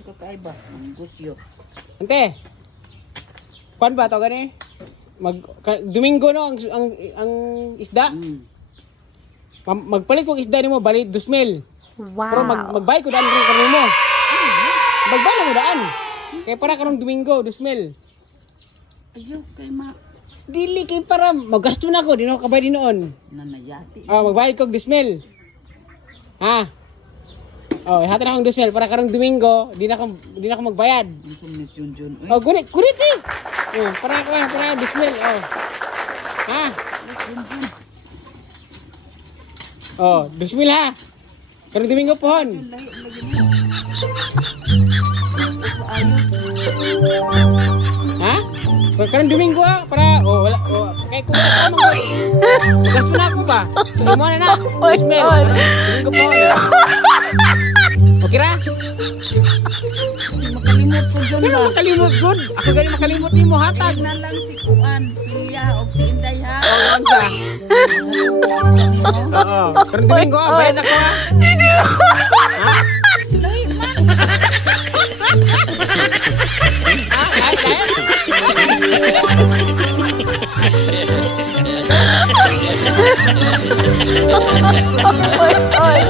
sa kakaiba. Ang gusyo. Ante. Kuan ba to gani? Domingo no ang isda. Magpalit ko isda nimo bali 2,000. Wow. Pero magbayad ko daan rin kami mo. Magbayad mo daan. Kaya para karong Domingo 2,000. Ayaw kay ma. Dili kay para magasto na ko, di na ako kabayad din noon. Nanayati. Magbayad ko 2,000. Ha? Hati na akong 2,000 para karong Domingo, di na ako magbayad. Ang sumit Junjun. Kunit eh. Para 2,000. Ha? 2,000 ha. Karong Domingo pohon. Ha? Karong Domingo para wala kay ko tama ko. Gasto na ako ba? Mo na. 2,000. Domingo pohon. Okay ra? Makalimot ko dyan Pero ba? makalimot good. Ako gani makalimot nimo hatag. Na lang si Kuan, Pia, o si Inday ha. Ano sa? Karong Domingo bayad ako ha. Ha? Oy, oy.